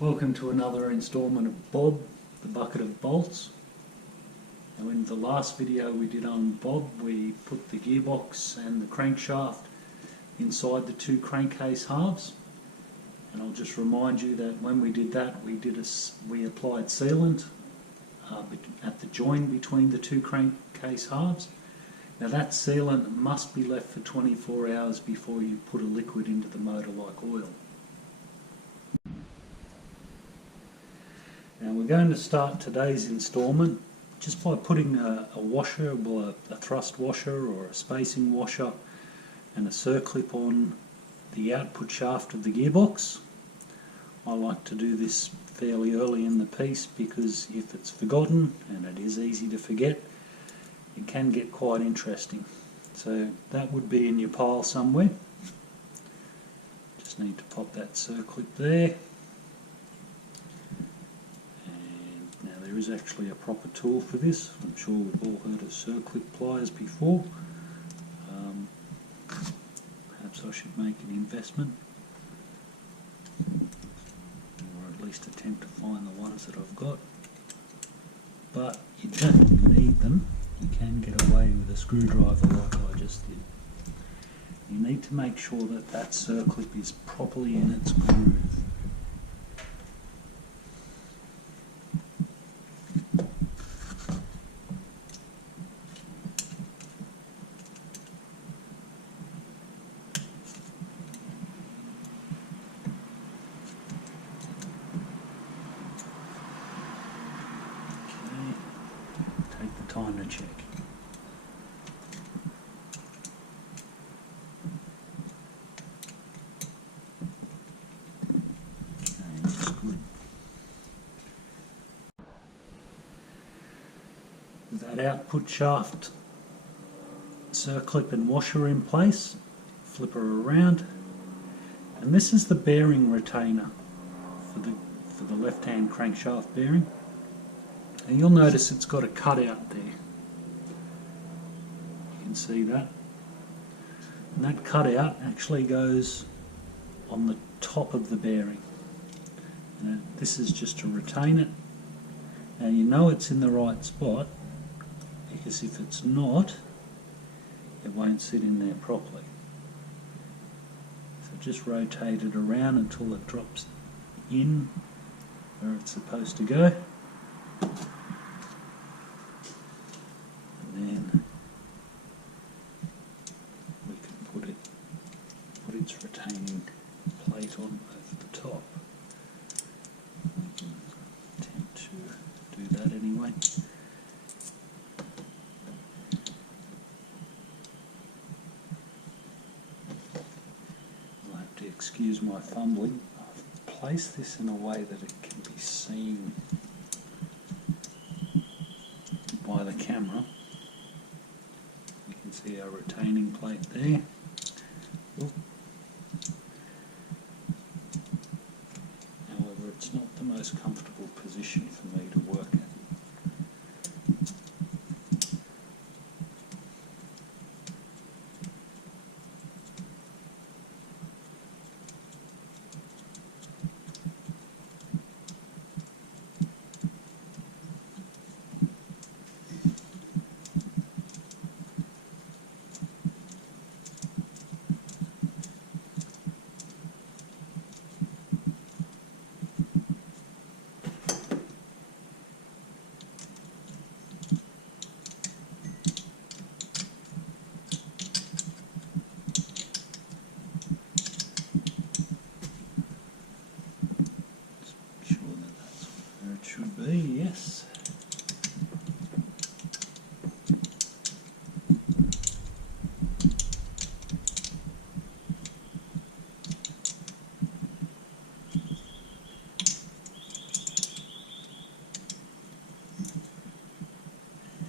Welcome to another installment of Bob, the Bucket of Bolts. Now in the last video we did on Bob, we put the gearbox and the crankshaft inside the two crankcase halves. And I'll just remind you that when we did that, we applied sealant at the join between the two crankcase halves. Now that sealant must be left for 24 hours before you put a liquid into the motor like oil. Now we're going to start today's instalment just by putting a washer, well a thrust washer or a spacing washer and a circlip on the output shaft of the gearbox. I like to do this fairly early in the piece because if it's forgotten, and it is easy to forget, it can get quite interesting. So that would be in your pile somewhere. Just need to pop that circlip there. There is actually a proper tool for this. I'm sure we've all heard of circlip pliers before. Perhaps I should make an investment, or at least attempt to find the ones that I've got. But you don't need them. You can get away with a screwdriver like I just did. You need to make sure that that circlip is properly in its groove. Time to check. Okay, that's good. With that output shaft circlip and washer in place, flip her around, and this is the bearing retainer for the left-hand crankshaft bearing. And you'll notice it's got a cutout there. You can see that. And that cutout actually goes on the top of the bearing. And this is just to retain it. Now you know it's in the right spot, because if it's not, it won't sit in there properly. So just rotate it around until it drops in where it's supposed to go. Then we can put its retaining plate on over the top. We can attempt to do that anyway. You'll have to excuse my fumbling. I've placed this in a way that it can be seen by the camera. You can see our retaining plate there. Oop. However, it's not the most comfortable position for me to work in. Yes.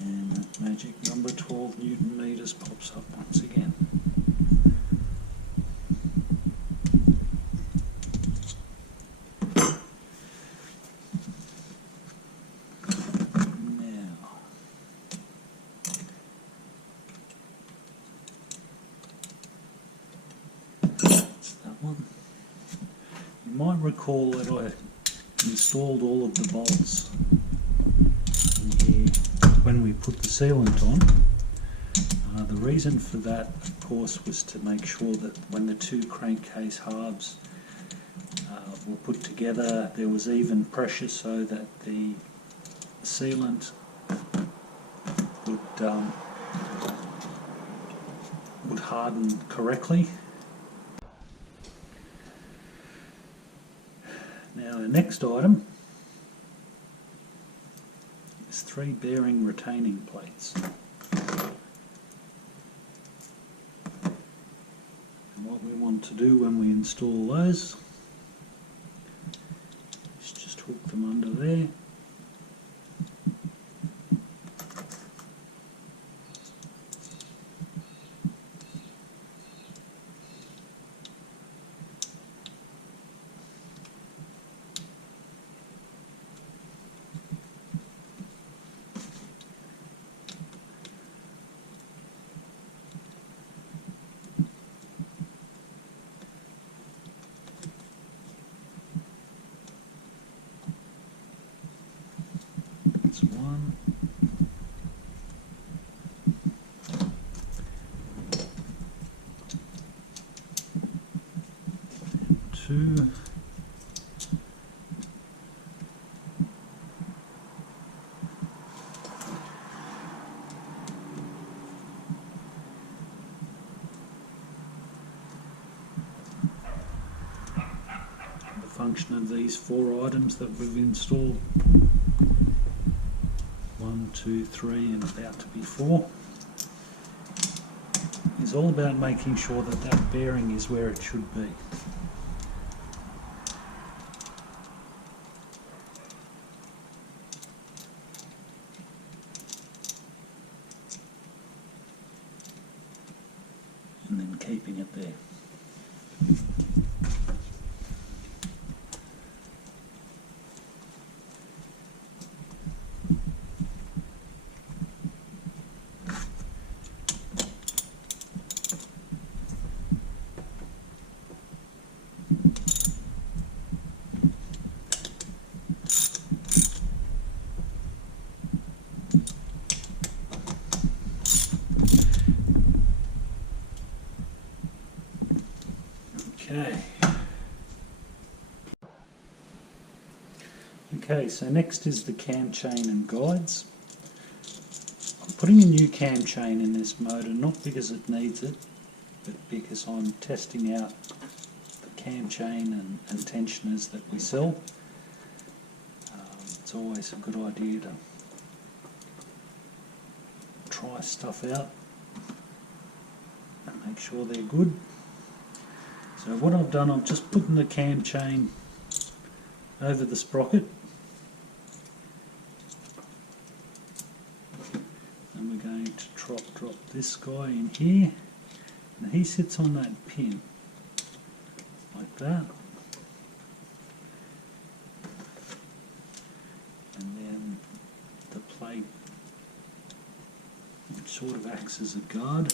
And that magic number 12 Newton meters pops up once again. You might recall that I installed all of the bolts in here when we put the sealant on. The reason for that, of course, was to make sure that when the two crankcase halves were put together, there was even pressure so that the sealant would harden correctly. Now the next item is 3 bearing retaining plates. And what we want to do when we install those is just hook them under there. That's 1. 2. The function of these 4 items that we've installed, 1, 2, 3 and about to be 4, is all about making sure that that bearing is where it should be. And then keeping it there. Okay, so next is the cam chain and guides. I'm putting a new cam chain in this motor, not because it needs it, but because I'm testing out the cam chain and tensioners that we sell. It's always a good idea to try stuff out and make sure they're good. So what I've done, I'm just putting the cam chain over the sprocket, and we're going to drop this guy in here, and he sits on that pin like that, and then the plate, which sort of acts as a guard,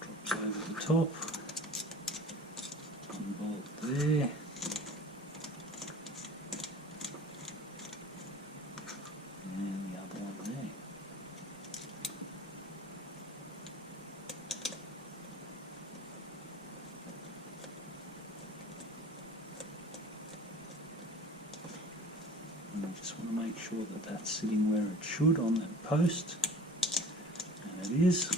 drops over the top, one bolt there, and the other one there. And I just want to make sure that that's sitting where it should on that post, and it is.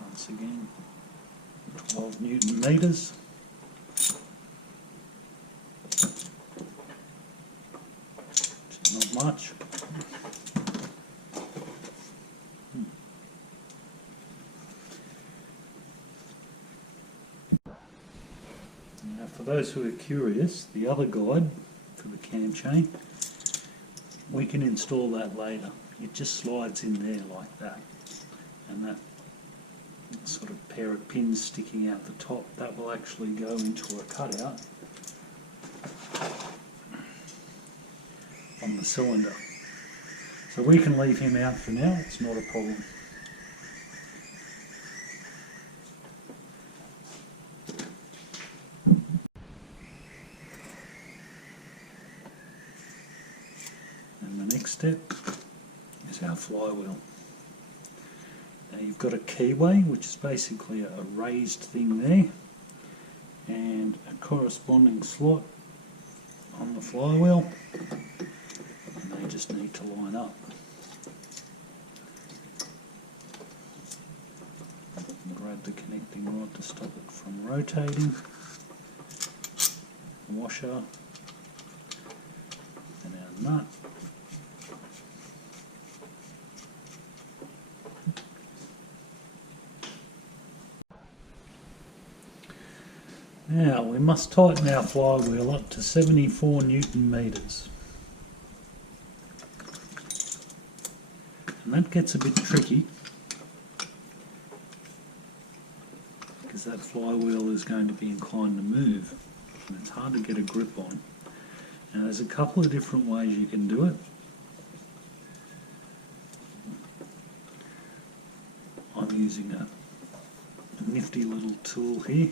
Once again, 12 Newton meters. Not much. Now, for those who are curious, the other guide for the cam chain, we can install that later. It just slides in there like that, and that sort of pair of pins sticking out the top, that will actually go into a cutout. on the cylinder. So we can leave him out for now, it's not a problem. And the next step is our flywheel. Now you've got a keyway, which is basically a raised thing there, and a corresponding slot on the flywheel, and they just need to line up. Grab the connecting rod to stop it from rotating, washer, and our nut. Now we must tighten our flywheel up to 74 Newton meters. And that gets a bit tricky because that flywheel is going to be inclined to move and it's hard to get a grip on. Now there's a couple of different ways you can do it. I'm using a nifty little tool here.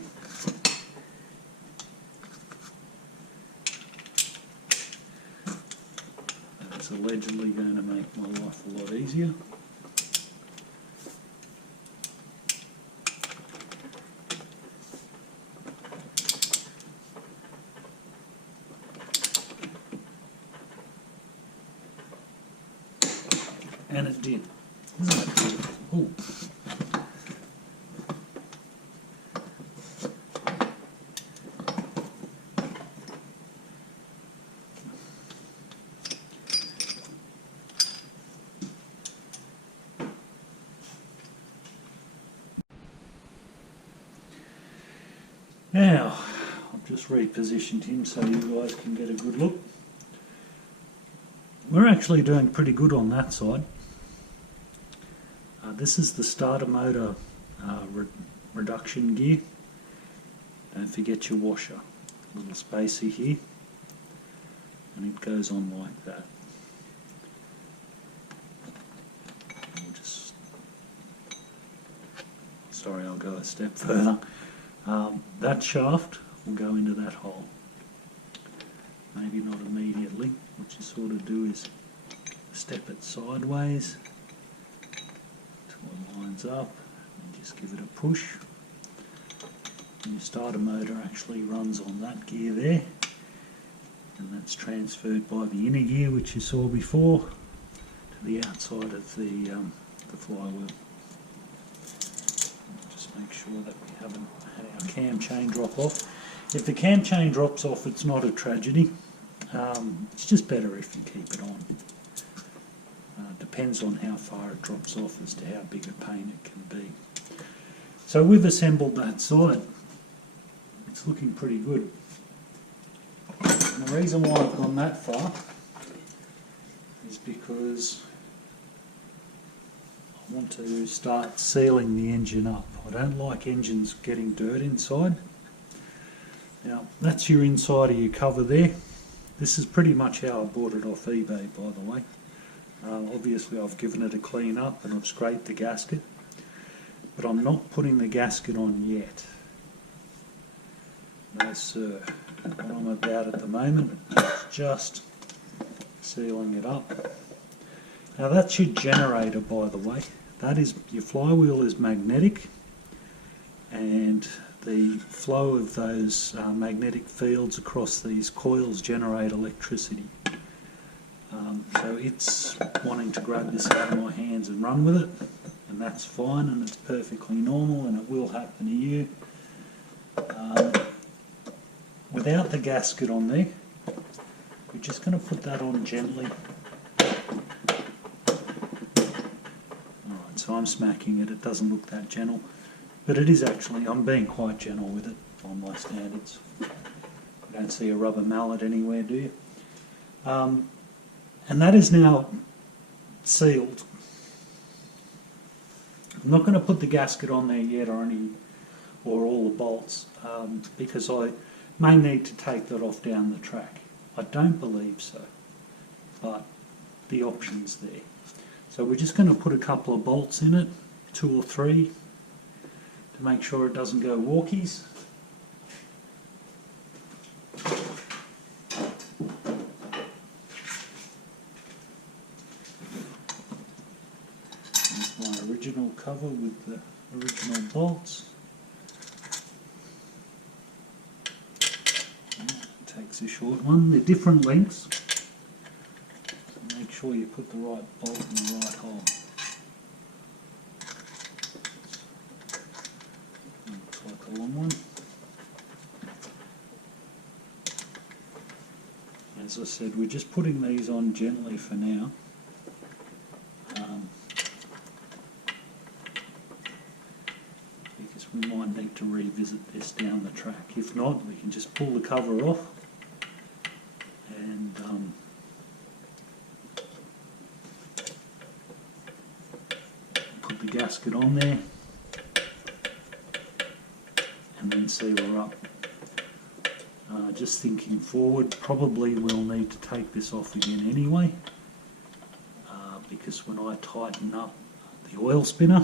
It's allegedly going to make my life a lot easier. And it did. Isn't it good? Ooh. Now, I've just repositioned him so you guys can get a good look. We're actually doing pretty good on that side. This is the starter motor reduction gear. Don't forget your washer. Little spacer here. And it goes on like that. Sorry, I'll go a step further. That shaft will go into that hole. Maybe not immediately. What you sort of do is step it sideways until it lines up and just give it a push. And your starter motor actually runs on that gear there, and that's transferred by the inner gear, which you saw before, to the outside of the flywheel. Just make sure that we haven't had our cam chain drop off. If the cam chain drops off, it's not a tragedy. It's just better if you keep it on. Depends on how far it drops off as to how big a pain it can be. So we've assembled that side. It's looking pretty good. And the reason why I've gone that far is because I want to start sealing the engine up. I don't like engines getting dirt inside. Now that's your inside of your cover there. This is pretty much how I bought it off eBay, by the way. Obviously I've given it a clean up and I've scraped the gasket, but I'm not putting the gasket on yet. No sir. What I'm about at the moment is just sealing it up. Now that's your generator, by the way. That is, your flywheel is magnetic, and the flow of those magnetic fields across these coils generate electricity. So it's wanting to grab this out of my hands and run with it, and that's fine, and it's perfectly normal, and it will happen to you. Without the gasket on there, we're just going to put that on gently. Alright, so I'm smacking it. It doesn't look that gentle, but it is actually. I'm being quite gentle with it on my standards. You don't see a rubber mallet anywhere, do you? And that is now sealed. I'm not going to put the gasket on there yet, or all the bolts, because I may need to take that off down the track. I don't believe so. but the option's there. So we're just going to put a couple of bolts in it, 2 or 3, to make sure it doesn't go walkies. Here's my original cover with the original bolts. Takes a short one. They're different lengths. So make sure you put the right bolt in the right hole. Looks like a long one. As I said, we're just putting these on gently for now. Because we might need to revisit this down the track. If not, we can just pull the cover off and put the gasket on there and then see we're up. Just thinking forward, probably we'll need to take this off again anyway, because when I tighten up the oil spinner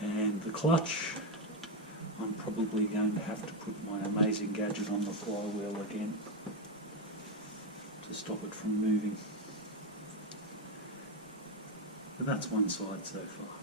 and the clutch, I'm probably going to have to put my amazing gadget on the flywheel again to stop it from moving. But that's one side so far.